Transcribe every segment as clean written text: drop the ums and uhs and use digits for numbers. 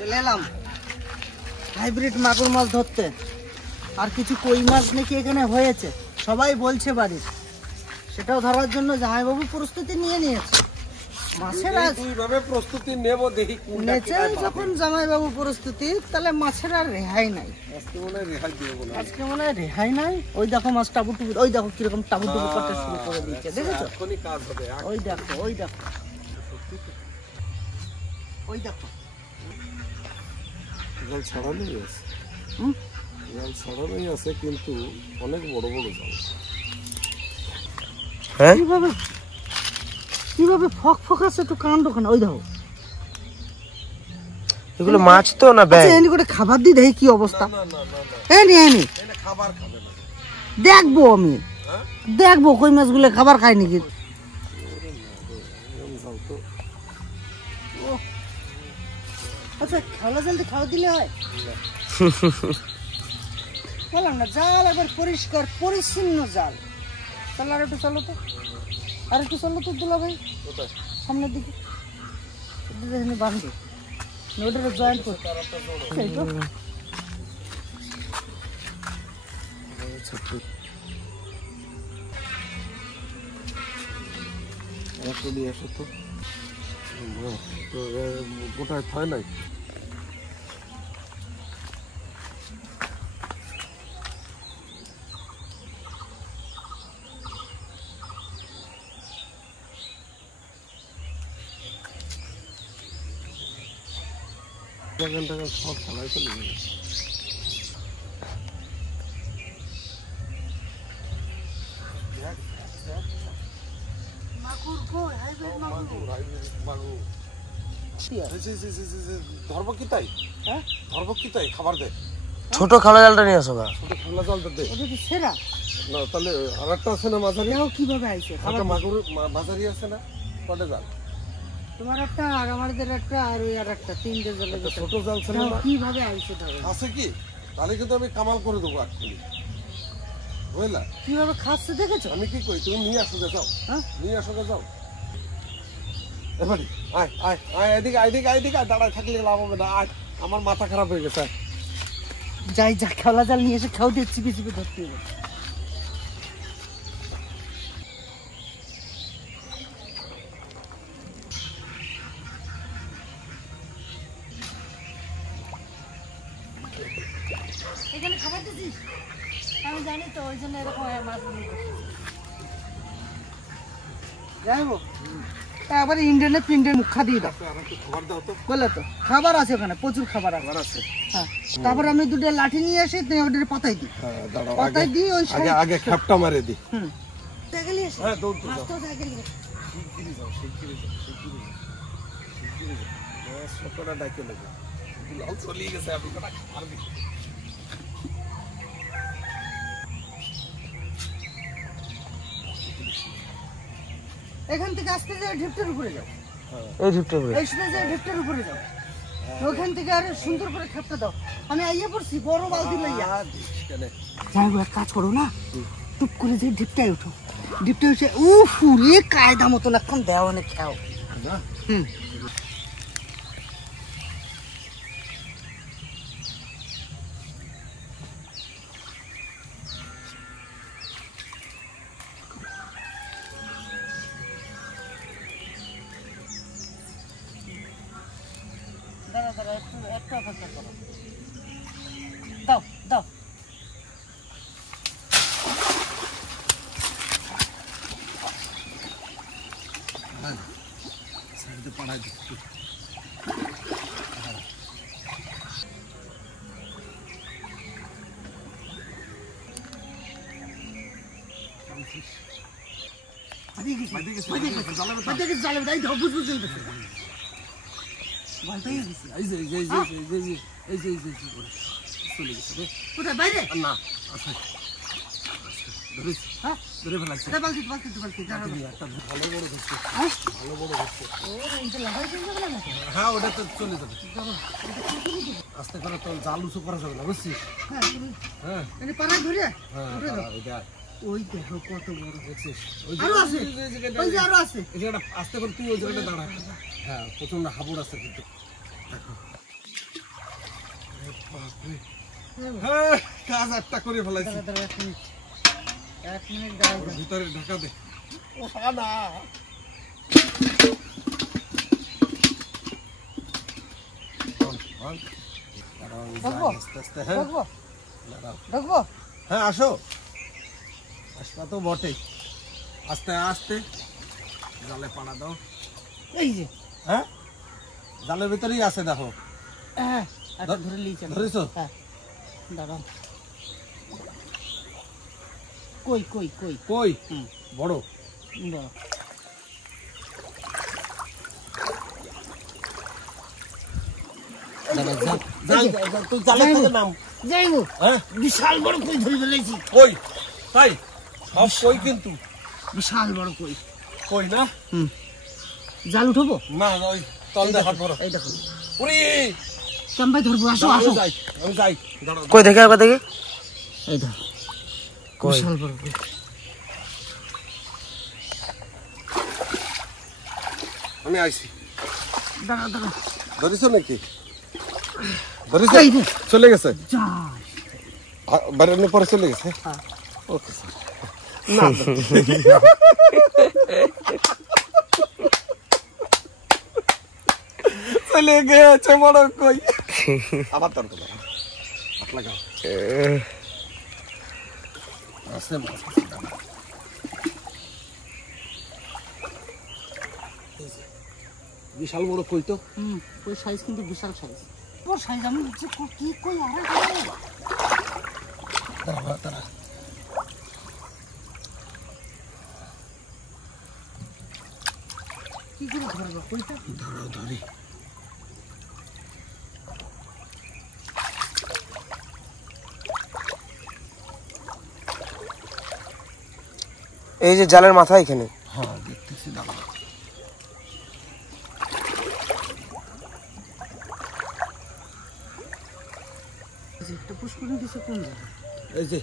চলে এলাম হাইব্রিড মাগুর মাছ ধরতে। আর কিছু কই মাছ নাকি এখানে হয়েছে, সবাই বলছে বাড়ির, সেটাও ধরার জন্য জামাইবাবু প্রস্তুতি নিয়ে নিয়েছে। মাছের প্রস্তুতি নেব দেখি যখন জামাইবাবু প্রস্তুতি, তাহলে মাছের আর রেহাই নাই। আজকে মনে হয় রেহাই নাই। ওই দেখো মাছ টাবুটুবু, ওই দেখো কিরকম টাবুটুবু করতে শুরু করে দিয়েছে, দেখেছো? ওই দেখো ওই দেখো ওই দেখো জাল ছাড়ানোই আছে, জাল ছাড়ানোই আছে, কিন্তু অনেক বড় বড় জাল। হ্যাঁ, কিভাবে ফক ফক আছে একটু কাণ্ড খানা। ওই দেখো এগুলো মাছ তো না ব্যাগ। এনি করে খাবার দি দেখি কি অবস্থা। এনি এনি খাবার খাবে না, দেখবো আমি, দেখবো কই মাছগুলো খাবার খায় নাকি। আচ্ছা, খাওয়া জাল খাওয়া দিলে হয়? বললাম না, জাল একবার পরিষ্কার পরিচ্ছন্ন জাল। তাহলে আর একটু চলো তো, আর একটু চলো তো দুলা ভাই, সামনের দিকে বান্ধি ওটা জয়েন্ট করতে। গোটায় হয় নাই। সব খেলায় চলে যাবে। ধরবো কি তাই? হ্যাঁ, ধরবো কি তাই? খাবার দে। ছোট খালা জালটা নিয়ে আসো। ছোট খালা জালটা দে। ওটা কি সেরা না, তাহলে আরেকটা আছে না মাঝারি? কিভাবে আইছে? একটা মাগুর মাঝারি আছে না? কটা জাল? তোমার একটা আর আমাদের একটা আর ওই আর একটা, তিনটে জাল। ছোট জাল ছিল না? কিভাবে আইছে ধরো? আছে কি? তাহলে কিন্তু আমি কামাল করে দেবো এক্ষুনি, বুঝলা? কিভাবে খাচ্ছে দেখেছো? আমি কি করি, তুমি নিয়ে আসো, যাও। হ্যাঁ, নিয়ে আসো, যাও। এবারে আয় আয় আয়, এদিকে এদিকে এদিকে, দাঁড়ায় থাকলে লাভ হবে না। আয়, আমার মাথা খারাপ হয়ে গেছে। যাই যা, খাওয়া জাল নিয়ে এসে খাও দিয়ে চিপে চিপে ধরতে হবে। এখানে খাবার দিছিস? আমি জানি তো, ওই জন্য এরকম মাছ নিয়ে যাইবো। একবার ইন্ডিয়ানে প্রিন্টের মুখা দিয়ে দাও। খাবার দাও তো। বলে তো খাবার আছে ওখানে, প্রচুর খাবার আছে। হ্যাঁ, তারপর আমি দুটো লাঠি নিয়ে আসি, তুমি ওটা পাতাই দিই। পাতাই দিই, ওই আগে খ্যাপটা মারে দিই। হ্যাঁ, দৌড় তো যাও। ছোটটা ডাকে নেবে, লাল চলিয়ে গেছে। আপনি কটা খাবার দিই। এখান থেকে আসতে যাও, ঢিপটার উপরে যাও। এই ঢিপটার উপরে, এই সোজা যাও, ঢিপটার উপরে যাও। ওখান থেকে আর সুন্দর করে খেপটা দাও। আমি আইয়া পড়ছি, বড় বালতি লইয়া। যাই হোক, এক কাজ করো না, টুপ করে যে ঢিপটায় উঠো। ঢিপটায় উঠে রে কায়দা মতন এখন দেও, অনেক খাও। হুম, দাঁড়া দাঁড়া, একটু অপেক্ষা করো। দাও দাও। পাড়ায় দিচ্ছি। হ্যাঁ, ওটা তো চলে যাবে। আস্তে করে তো জাল উঁচু করা যাবে না, বুঝছিস? হ্যাঁ, ওই দেখো কত বড় দেখছিস। আস্তে করে তুই ওই জায়গাটা দাঁড়া। হ্যাঁ, প্রচন্ড হাবুড় আছে কিন্তু। দেখো হ্যাঁ, কাজ একটা করে ফেলাইছি। দাঁড়া, দাঁড়া, এক মিনিট দাঁড়াও। ভিতরে ঢাকা দে। ঢুকবো? আস্তে আস্তে, হ্যাঁ। ঢুকবো? ঢুকবো? হ্যাঁ, আসো। আসবা তো বটেই। আস্তে আস্তে জালে পাড়া দাও। এই যে হ্যাঁ, জালের ভিতরেই আছে, দেখো। হ্যাঁ, আচ্ছা, ধরে লিয়েছি আমি। ধরেছো? হ্যাঁ, দাঁড়াও। কই কই কই কই? হুম। বড়। বড়। তুই জালে থেকে নাম। যাইবো, হ্যাঁ, বিশাল বড় কই ধরে ফেলেছি। কই? তাই সব কই কিন্তু। বিশাল বড় কই। কই না? জাল উঠবো? না, ওই তল দিয়ে হাত ভরো। এই দেখো, উড়ি! কেমন ধরবো? আসো দাঁড়াও, আসো। আমি যাই। দাঁড়াও। কই দেখে একবার দেখি। এই দেখো, কই? বিশাল বড় কই। আমি আইছি। দাঁড়া দাঁড়া, ধরেছো নাকি? ধরেছো? এই যে। চলে গেছে? যা। বাড়ানোর পরে চলে গেছে? হ্যাঁ। Okay sir. না, চলে গেছে বড় কই। আবার তোর কথা হাত লাগাও। আছে মাছ আছে, দাঁড়া। বিশাল বড় কই তো। ওই সাইজ কিন্তু বিশাল সাইজ। ওর সাইজ আমি যে কি কই আর দাঁড়া দাঁড়া। কি করে ধরবো কইটা? ধরো ধরি। এই যে জালের মাথা এখানে। হ্যাঁ, দেখতেছি, দাঁড়া। একটা পুষ্করিণী দিছে কোন জায়গায়? এই যে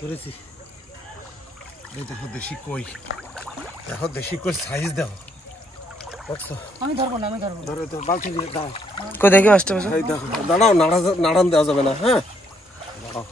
ধরেছি। এই দেখো দেশি কই। দেখো দেশি কই সাইজ দেখো। দেখছো? আমি ধরবো না, আমি ধরবো না। ধরে তো বালতি দিয়ে দাও। কই দেখি মাছটা মাছ। এই দেখো, দাঁড়াও, নাড়ান দেওয়া যাবে না। হ্যাঁ, দাঁড়াও।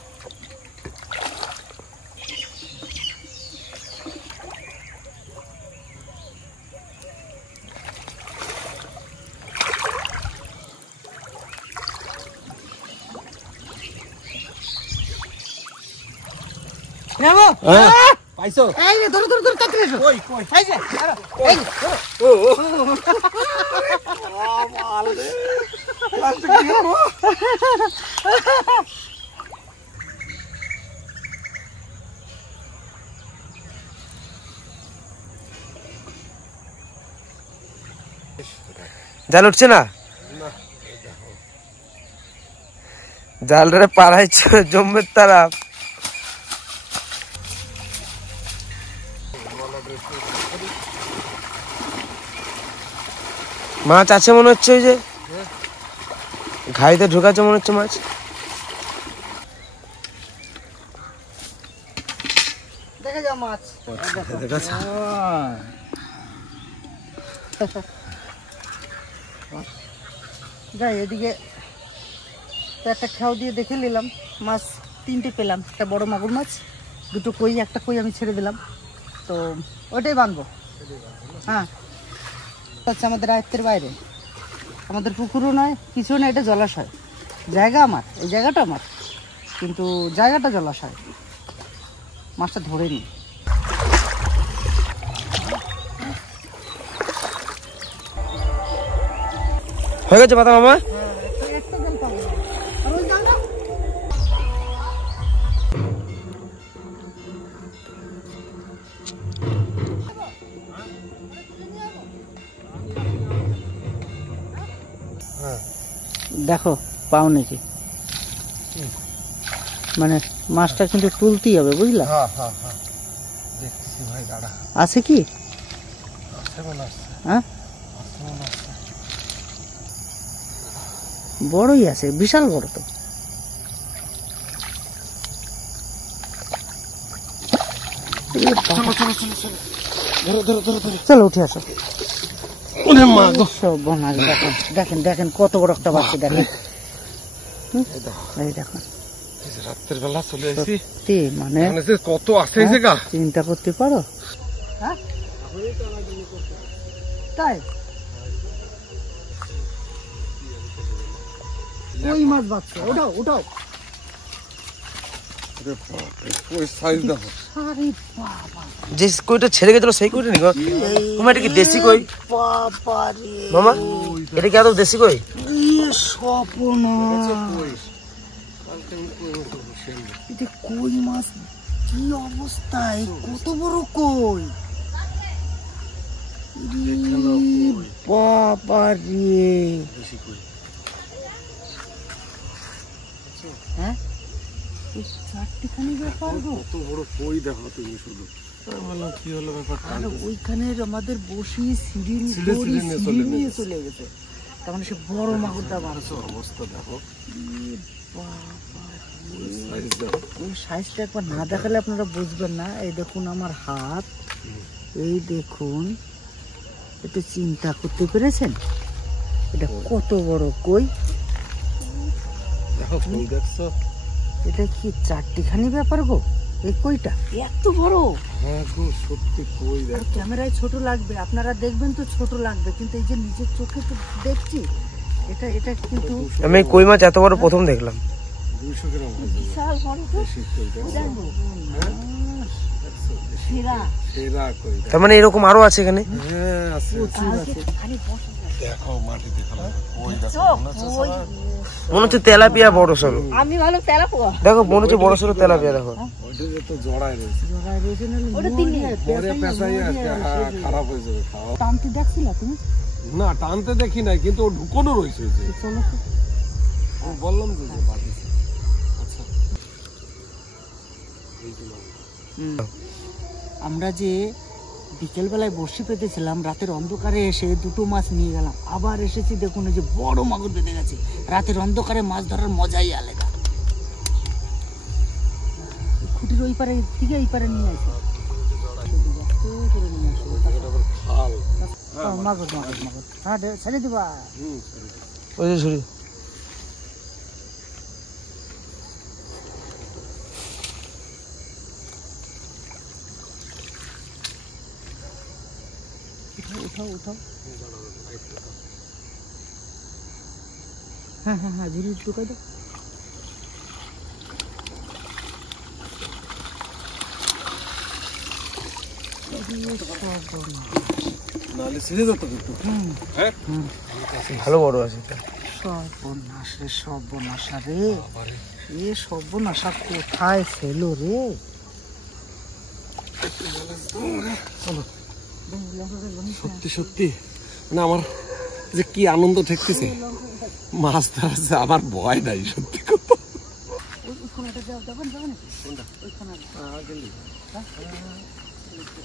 যাবো? হ্যাঁ, পাইছো? এই যে ধরো ধরো ধরো, তাড়াতাড়ি এসো। কই কই? এই যে, এই যে, ও ও মাল রে। লাস্টে কি হলো? জাল উঠছে না? জাল রে পাড়াইছ জমের তারা। মাছ আছে মনে হচ্ছে, ওই যে ঘাইতে ঢুকাচ্ছে মনে হচ্ছে মাছ। দেখে যাও মাছ। দেখাচ্ছা। যাই এদিকে তো একটা খেয়াও দিয়ে দেখে নিলাম, মাছ তিনটে পেলাম। একটা বড় মাগুর মাছ, দুটো কই, একটা কই আমি ছেড়ে দিলাম। তো ওইটাই বানবো। হ্যাঁ, আচ্ছা, আমাদের আয়ত্তের বাইরে, আমাদের পুকুরও নয়, কিছু না, এটা জলাশয়। জায়গা আমার, এই জায়গাটা আমার, কিন্তু জায়গাটা জলাশয়। মাছটা ধরে নি। হয়ে গেছে পাতা মামা। একটা জাল পাবো না। আর ওই জালটা? দেখো পাও নাকি, মানে মাছটা কিন্তু তুলতেই হবে, বুঝলা? হ্যাঁ হ্যাঁ হ্যাঁ, দেখছি ভাই, দাঁড়া। আছে কি? আছে মনে হচ্ছে। হ্যাঁ, আছে মনে হচ্ছে। বড়ই আছে, বিশাল বড় তো। ধরো ধরো ধরো ধরো। চলো উঠে আসো। ওরে মা গো। সব বনাজ, দেখেন দেখেন দেখেন কত বড় একটা বাচ্চা, দেখেন এই দেখুন রাত্রের বেলা চলে এসেছি, সত্যি মানে কত আছে এই জায়গা চিন্তা করতে পারো। হ্যাঁ তাই কই মাছ বাচ্চা, ওটাও ওটাও। ওই সাইজ দেখো, আরে বাবা যে কইটা ছেড়ে গেছিল সেই কইটা নি গো? মামা এটা কি দেশি কই? বাবা রে মামা এটা কি আদৌ দেশি কই? এটা কই মাছ, কি অবস্থায়, কত বড় কই, বাবা রে। হ্যাঁ চারটিখানি ব্যাপার গো। কত বড় কই দেখো তুমি শুধু। কি হলো ব্যাপারটা? আর ওইখানে আমাদের বসি সিঁড়ি নিয়ে চলে গেছে, তার মানে সে বড় মাগুরটা মারছে। অবস্থা দেখো, ওই সাইজটা একবার না দেখালে আপনারা বুঝবেন না। এই দেখুন আমার হাত, এই দেখুন, একটু চিন্তা করতে পেরেছেন এটা কত বড় কই? দেখো কই দেখছো? এটা কি চারটিখানি ব্যাপার গো এই কইটা, এত বড়। হ্যাঁ গো সত্যি কই দেখো। ক্যামেরায় ছোট লাগবে, আপনারা দেখবেন তো ছোট লাগবে, কিন্তু এই যে নিজের চোখে তো দেখছি, এটা এটা কিন্তু আমি কই মাছ এত বড় প্রথম দেখলাম। 200 গ্রাম বিশাল বড় তো। সেরা সেরা কই। তার মানে এরকম আরো আছে এখানে? হ্যাঁ আছে, আরে বসে দেখো মাটিতে ফেলা কই দেখো, মনে হচ্ছে তেলাপিয়া বড় সরো। আমি ভালো তেলাপোয়া দেখো মনে হচ্ছে বড় সরো তেলাপিয়া। দেখো ওইটা তো জড়ায় রয়েছে, জড়ায় রয়েছে না, পরে পেছাই খারাপ হয়ে যাবে খাওয়া। টানতে দেখছিল তুমি? না টানতে দেখি নাই, কিন্তু ও ঢুকোনো রয়েছে। চলো তো। ও বললাম তো যে বাড়িতে। আচ্ছা আমরা যে বিকেল বেলায় বড়শি পেতেছিলাম, রাতের অন্ধকারে এসে দুটো মাছ নিয়ে গেলাম, আবার এসেছি দেখুন এই যে বড় মাগুর বেঁধে গেছে। রাতের অন্ধকারে মাছ ধরার মজাই আলাদা। খুঁটির ওই পারে থেকে এই পারে নিয়ে আসি। মাগুর মাগুর মাগুর, হ্যাঁ ছেড়ে দিবা। ওই যে ছুরি। উঠাও উঠাও। হ্যাঁ হ্যাঁ হ্যাঁ ঝুড়ি ঢুকাই দাও। নালে ছেড়ে দাও তো একটু। হ্যাঁ ভালো বড় আছে এটা। সর্বনাশ রে সর্বনাশা রে, এ সর্বনাশা কোথায় ফেলো রে? সত্যি সত্যি না আমার যে কি আনন্দ ঠেকতেছে মাছ ধরার, যে আমার ভয় নাই সত্যি কথা।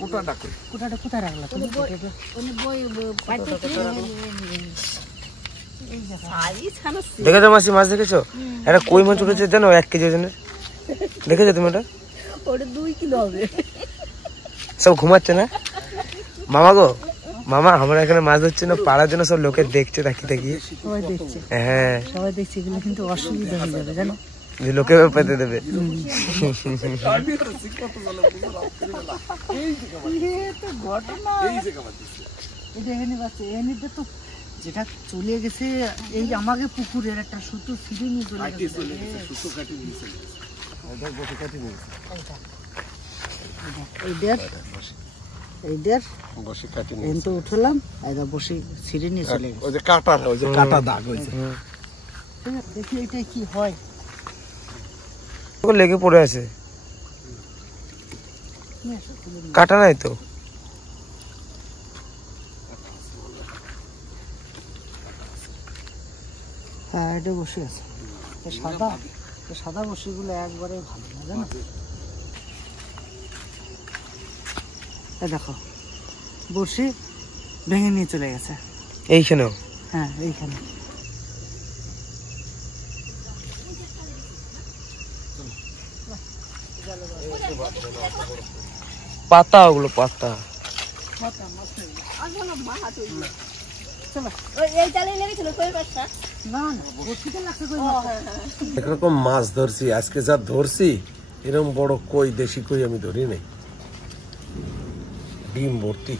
কোটাটা কই? কোথাটা কোথায় রাখলা তুমি? দেখেছো মাসি মাছ দেখেছো? একটা কই মাছ উঠেছে জানো 1 কেজি ওজনের। দেখেছো তুমি ওটা? ওটা 2 কিলো হবে। সব ঘুমাচ্ছে না মামা গো? মামা আমরা এখানে মাছ ধরছি না, পাড়ার জন্য সব লোকে দেখছে তাকিয়ে তাকিয়ে। সবাই দেখছে, হ্যাঁ সবাই দেখছে, এগুলো কিন্তু অসুবিধা হয়ে যাবে জানো, যে লোকে পেতে দেবে। যেটা চলে গেছে এই আমাকে পুকুরের একটা সুতো ছিঁড়ে নিয়ে চলে গেছে। উঠলাম বসে ছিঁড়ে নিয়ে চলে গেছে। ওই যে কাটা, ওই যে কাটা দাগ হয়েছে। দেখি এটা কি হয়। লেগে পড়ে আছে, কাটা নাই তো। হ্যাঁ এটা বসে আছে, সাদা সাদা বসিগুলো একবারে ভালো না জানো। দেখো বসি ভেঙে নিয়ে চলে গেছে এইখানেও। হ্যাঁ এইখানে পাতা, ওগুলো পাতা। চলো এই জালে লেগেছিল কই মাছটা? না না বড়শিতে লাগছে কই ও মাছ। হ্যাঁ হ্যাঁ। একরকম মাছ ধরছি আজকে, যা ধরছি এরকম বড় কই, দেশি কই আমি ধরি নাই। ডিম ভর্তি।